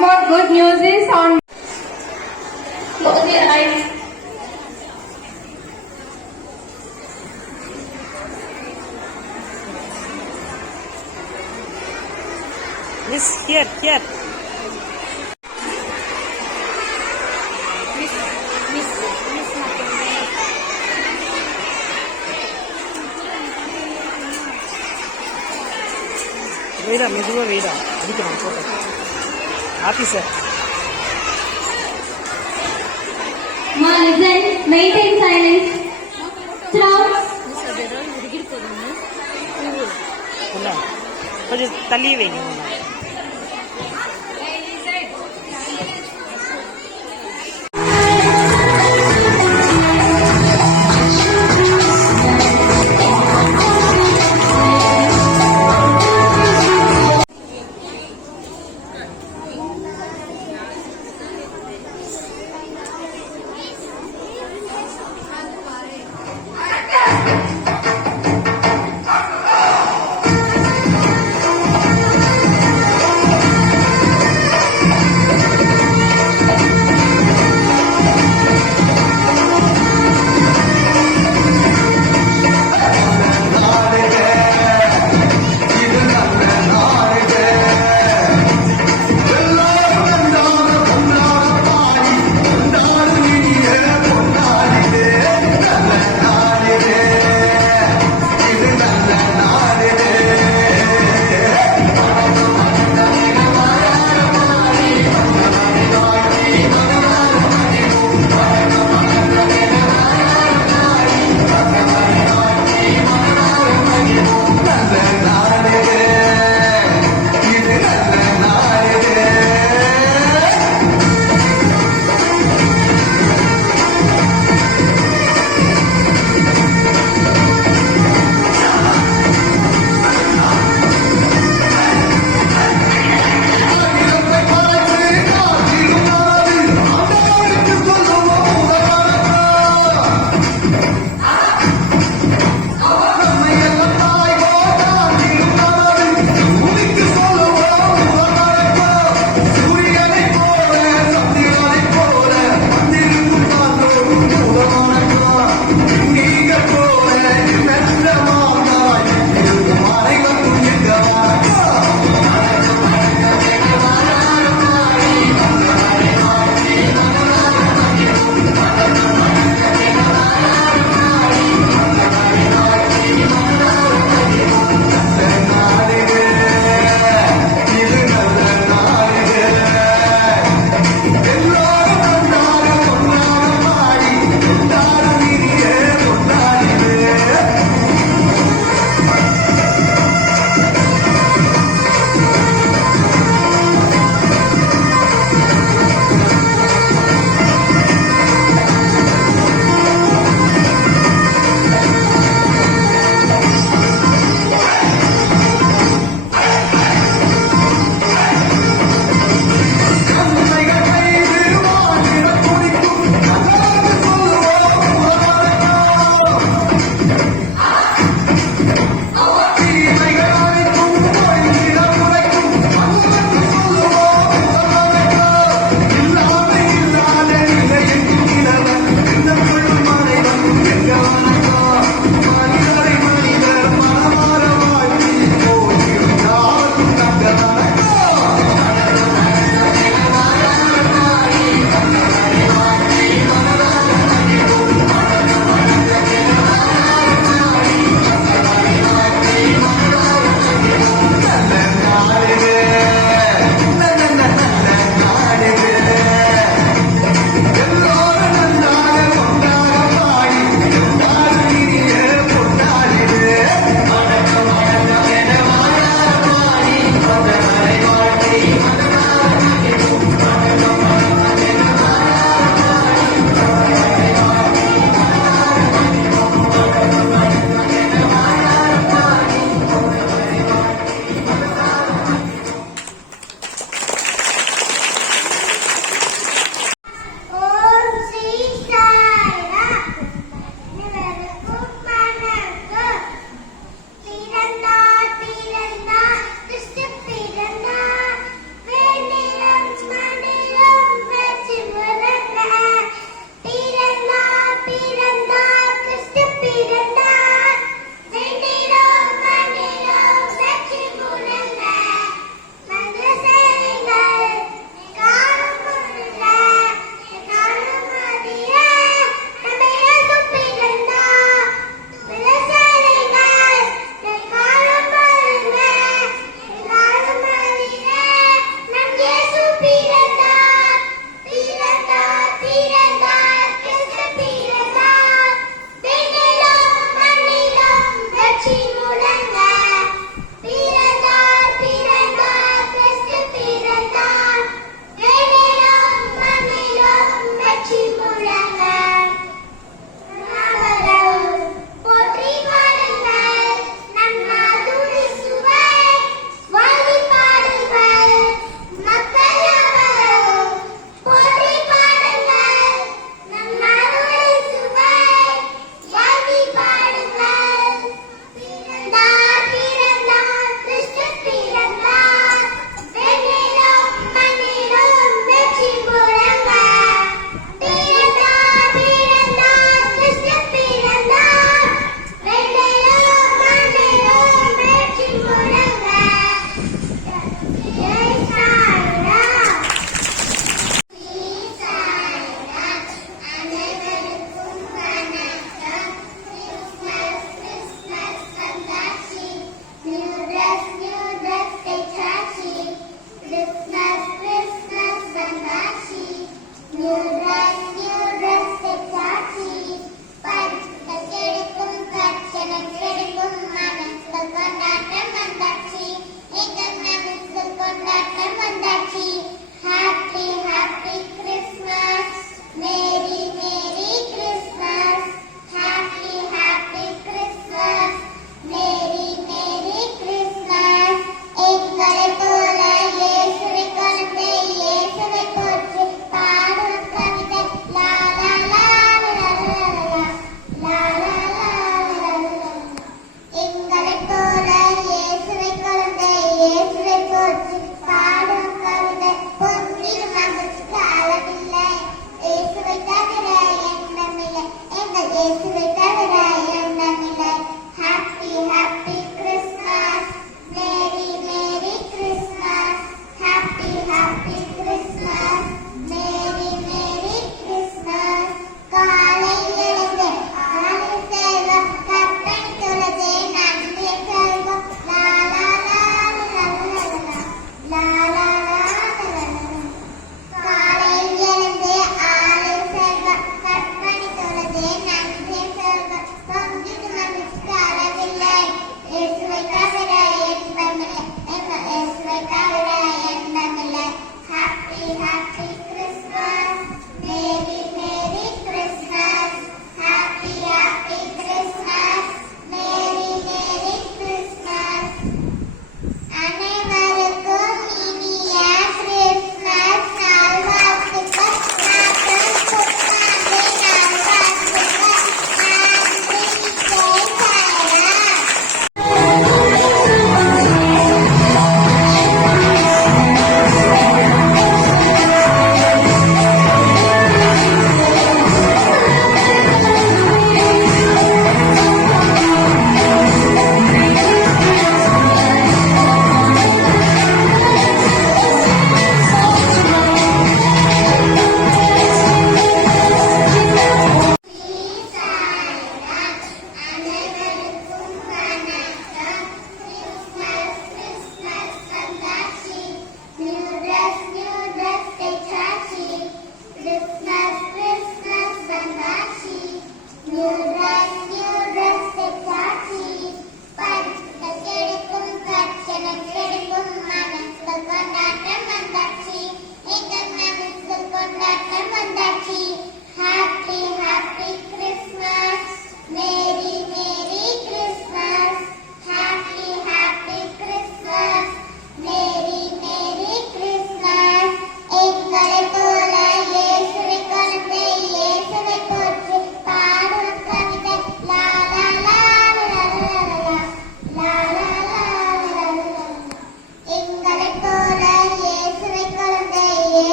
one more good news is on. Close your eyes. Yes, here. Wait a minute. Officer. Listen, maintain silence. Throw. Just tali vein.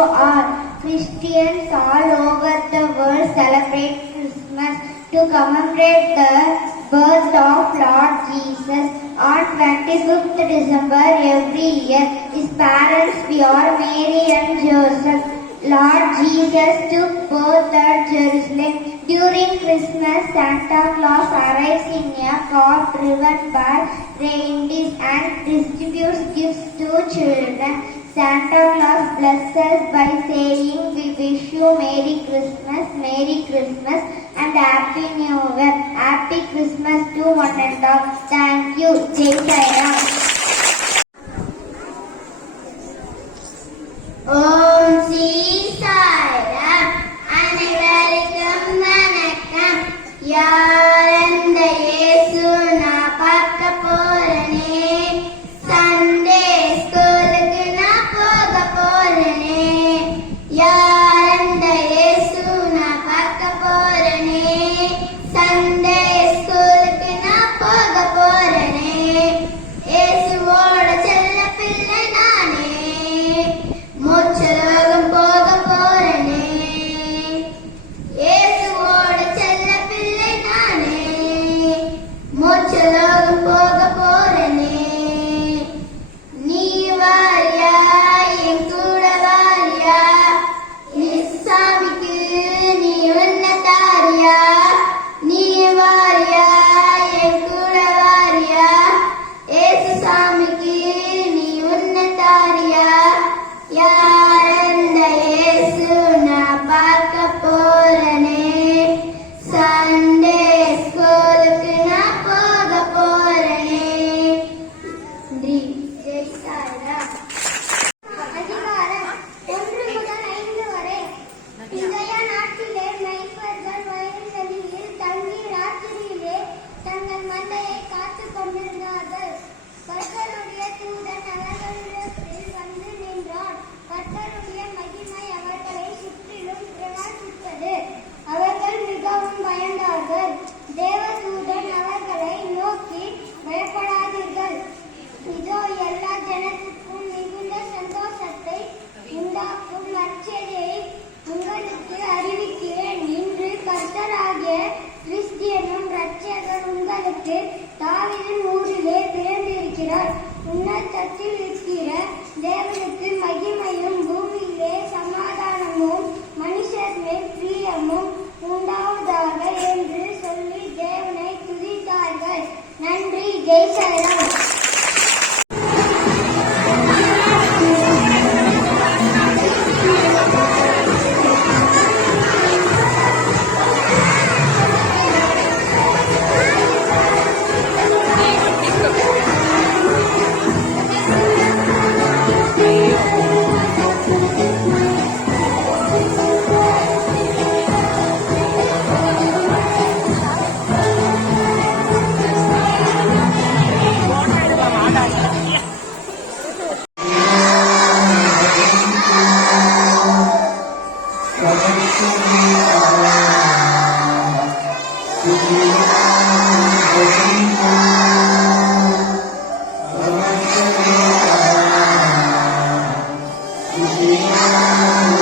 all. Christians all over the world celebrate Christmas to commemorate the birth of Lord Jesus on 25th December every year. His parents were Mary and Joseph. Lord Jesus took birth at Jerusalem. During Christmas, Santa Claus arrives in a car driven by reindeers and distributes gifts to children. Santa Claus blesses by saying, "We wish you Merry Christmas, and Happy New Year. Happy Christmas to one and all. Thank you. Jai Sai Ram." Om Shri Sai Ram. அனைவருக்கும் வணக்கம். யார் அந்த இயேசு நான் பார்க்க போறேனே, Sunday ஸ்கூலுக்கு நான் போக போறேனே. யார் அந்த இயேசு நான் பார்க்க போறேனே, சண்டே ஸ்கூலுக்கு நான் போக போறேனே. இயேசுவோட செல்ல பிள்ளை நானே, மோட்சலோகம் போக போறேனே. இயேசுவோட செல்ல பிள்ளை நானே, மோட்சலோகம் போக போறேனே. நீ வாரியா, என் கூட வாரியா, நீ சாமிக்கு நீ உன்னதாரியா. நீ வாரியா, என் கூட வாரியா, ஏசு சாமிக்கு நீ உன்னதாரியா. யார் அந்த இயேசு நான் பார்க்க போறேனே, சண்டே ஸ்கூலுக்கு நான் போக போறேனே. நன்றி. ஜெய் சாய்ராம். அதிகாரம் 1 முதல் 5 வரை. இன்றைய நாட்டிலே மேய்ப்பர்கள் வயல்வெளியில் தங்கி ராத்திரியிலே தங்கள் மந்தையை காத்துக் கொண்டிருந்தார்கள். கர்த்தருடைய தூதன் அவர்களிடத்தில் வந்து நின்றான். கர்த்தருடைய மகிமை அவர்களை சுற்றிலும் பிரகாசித்தது. அவர்கள் மிகவும் பயந்தார்கள். தேவதூதன் அவர்களை நோக்கி, பயப்படாதீர்கள், இதோ எல்லா ஜனத்துக்கும் மிகுந்த சந்தோஷத்தை உண்டாக்கும் நற்செய்தியை உங்களுக்கு அறிவிக்கிறேன். இன்று கர்த்தராகிய கிறிஸ்து என்னும் இரட்சகர் உங்களுக்கு தாவீதின் ஊரிலே பிறந்திருக்கிறார். உன்னதத்தில் இருக்கிற தேவனுக்கு மகிமையும், பூமியிலே சமாதானமும், மனுஷர் மேல் பிரியமும் உண்டாவதாக என்று சொல்லி தேவனை துதித்தார்கள். நன்றி. ஜெய் சாய்ராம். Yeah.